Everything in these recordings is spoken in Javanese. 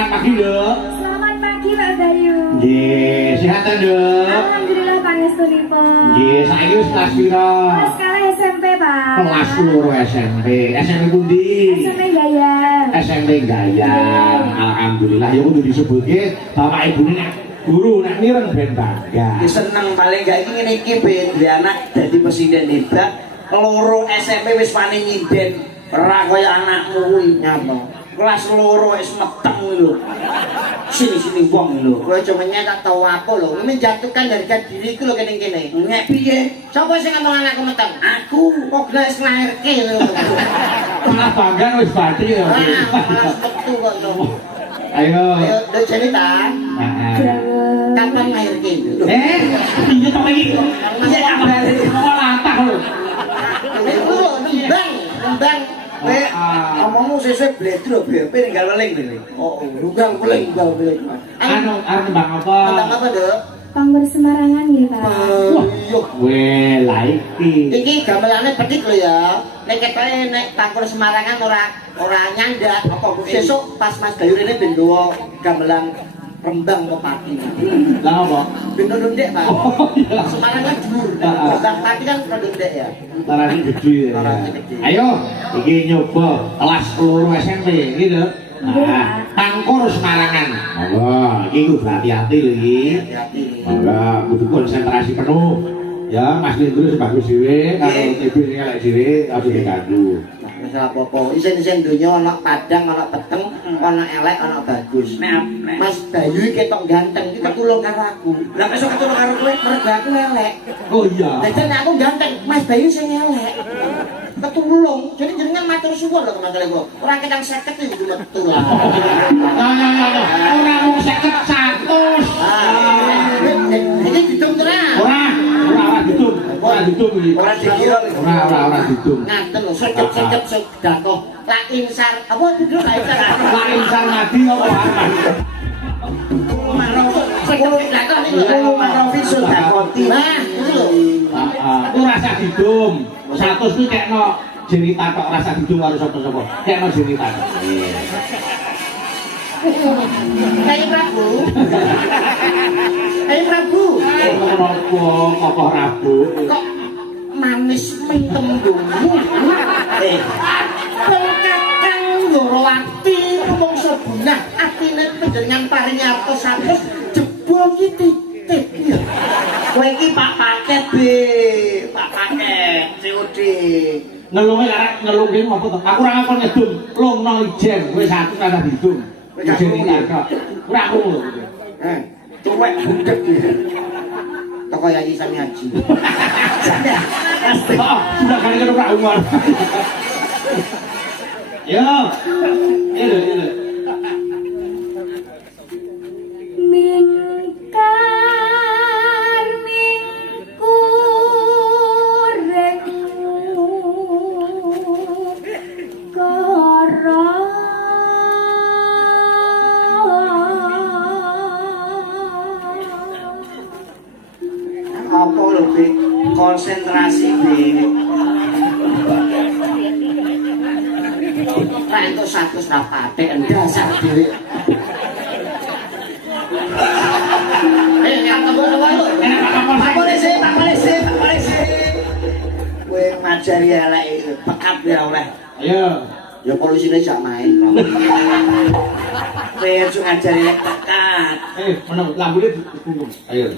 selamat pagi, Dok. Selamat pagi Pak Bayu. Nggih, sehat ta, Dok? Alhamdulillah pangestunipun. Nggih, saiki wis kelas pira? Kelas kali SMP, Pak. Kelas 2 SMP. SMP pundi? SMP Gaya. SMP Gaya. Alhamdulillah ya kudu disebutke bapak ibune nek guru nek mireng ben bangga. Seneng paling gak iki ngene iki ben duwe anak dadi presiden hebat. Loro SMP wis wani nyinden. Ora kaya anakmu kuwi nyapa. Kelas loro wis meteng lho. Sini wong lho. Kowe cuma tak tahu apa lho. Ini menjatuhkan harga diriku lho kene-kene. Nek piye? Sapa sing ngomong anakku meteng? Aku Kok gak nglairke lho. Malah bangga wis batri ya. Malas metu kok to. Ayo. Ayo nduk cerita. Heeh. Kapan nglairke lho? Piye to iki? Piye kabare? Kok lantah lho. Iku lho nembang. kowe omongmu sesuk bledro BP ninggal weling lho. Oh, lugang weling. Anu arep nembang apa? Tentang apa, Dok? Panggur Semarangan nggih, Pak. Wah, Weh, lah iki. iki gamelane pedik lho ya. Nek ketoke nek Pangkur Semarangan ora nyandak apa sesuk pas Mas Bayu rene ben duwe gamelan Rembang ke Pati. Lah apa? Ben ndek, Pak. Oh iya. Semarang kan dhuwur. Rembang Pati kan ndek ya. Larane gede ya. Ayo, iki nyoba kelas 2 SMP gitu. Nah, Pangkur Semarangan. Wah, iki kudu hati-hati lho iki. Hati-hati. Ora, kudu konsentrasi penuh. Ya, Mas Lindro sebagus dhewe, karo TB sing elek dhewe aja diganggu. Wis apa-apa. Isin-isin donya ana padang, ana peteng, ana elek, ana bagus. Mas Bayu ketok ganteng, iki ketulung karo aku. Lah besok ketemu karo kowe Mergo aku elek. Oh iya. Dadi nek aku ganteng, Mas Bayu sing elek. Ketulung. Jadi jenengan matur suwun lho kemangkale kula. Ora ketang 50 iki metu lah. Nah. Ora mung 50 100. Ini ditung terang. Ora ditung. Ora ditung iki. ora dikira lho. Ora ditung. Ngaten lho, sekep-sekep sedako. La insar, apa itu la insar? La insan nabi apa apa? Sekep sedako iki lho. Marofi Sudakoti. Nah, itu lho. Ku rasa didum. 100 ku kekno cerita tok rasa didum karo sapa-sapa. Kekno cerita. Kayak Prabu. Kayak Prabu. Apa Rabu? Kok manis mentem dungu. Pengkakang Ndorowati ngomong sebunah atine panjenengan paring arto 100 jebol ki titik. Kowe iki Pak Paket, Be. Pak Paket COD. Ngelunge arek ngelunge apa to? Aku ora ngakon ngedum. Lungno ijen wis aku kata didum. Ijen tak. Ora aku lho. Cuek budek. Toko Yayi Sami Haji. Sudah kali kena Pak Umar. Yo. Ini. Mingkar mingkureng kara Apa lho, Be? Konsentrasi, Be. Ra entuk 100 ra patek ndasar dhewe. Nyang kebo-kebo lho. Pak Polisi. Kowe ngajari elek iki, pekat ya oleh. Ayo. Ya polisine jak main. Kowe harus ngajari elek pekat. Menang lambune dipunggung. Ayo.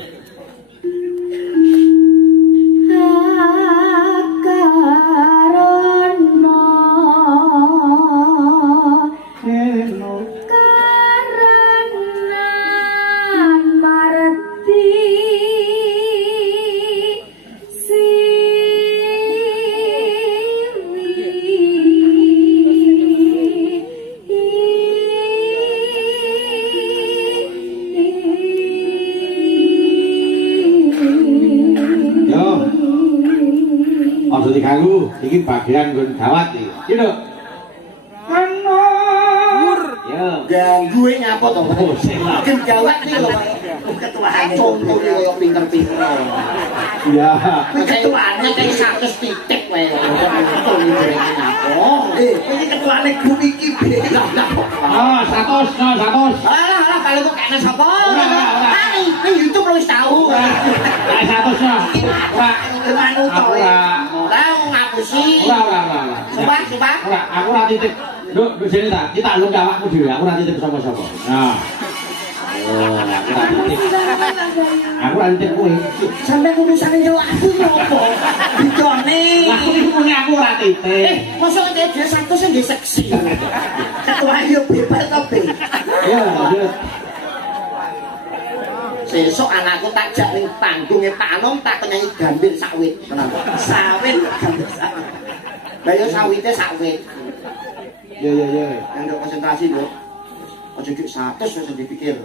Iki bagian nggon gawat iki. Iki lho. Anur. Ya. Lah gue ngapa to? Oh, sing lah. Makin gawat iki lho ketuane. Contoh iki koyo pinter-pinter. Iya. Kuwi ketuane kayak 100 titik wae. Betul iki jenenge apa? Iki ketuane grup iki be. Ah, 100, no, 100. Alah kalau kok kene sapa? Ora. Ning YouTube lu wis tahu. Kayak 100 no. Manut to. Ora ngapusi. Ora. Sumpah. Ora, aku ora titip. Nduk sini ta. Kita lu awakmu dhewe. Aku ora titip sapa-sapa. Nah. Oh, aku ora titip. Aku ora titip kowe. Sampai urusan yo aku ngopo? Bidone. Aku iki muni aku ora titip. Mosok dia satu sing nggih seksi. Ketua yo bebas to be. Ya, lanjut. Sesuk anakku tak jak ning panggunge Pak Anom tak nyanyi gambir sawit. Tenan. Sawit kan. Lah yo sawite sawit. Ya. Yang konsentrasi lho. Aja dik 100 wis dipikir.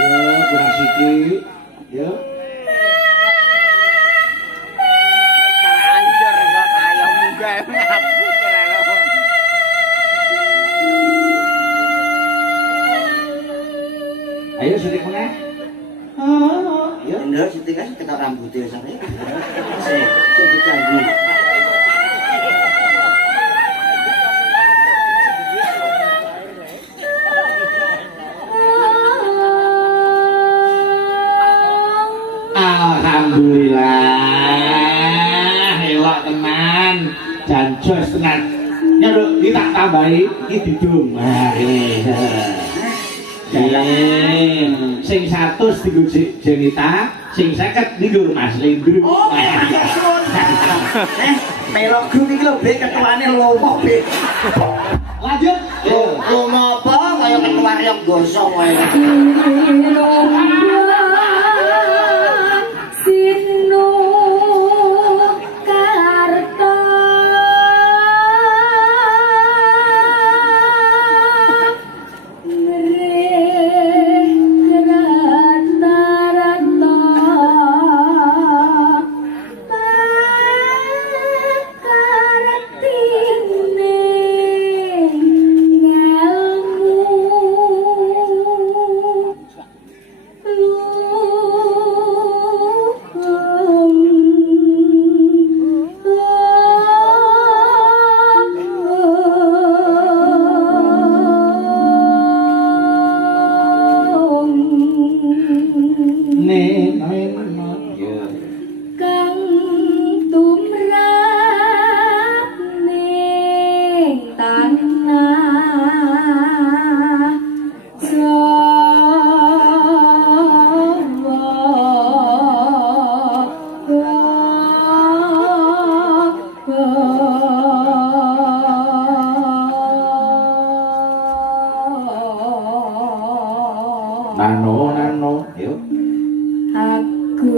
Ya, kurang sikit. Ya. Ayo sedikit meneh. Ya ndek sithik kan ketok rambute sare. Sing diganggu. Alhamdulillah, elok tenan. Jan jos tenan. Ya lho, iki tak tambahi iki didung. Nah, ini. Sing 100 dienggo Jenita, sing 50 dienggo Mas Lindru. Oh, melok grup iki lho be ketuane lomo be. Lanjut. Lu ngopo kaya ketua riok gosong wae. Sinu Karta kang tumrap ning tanah Nano, yuk. Aku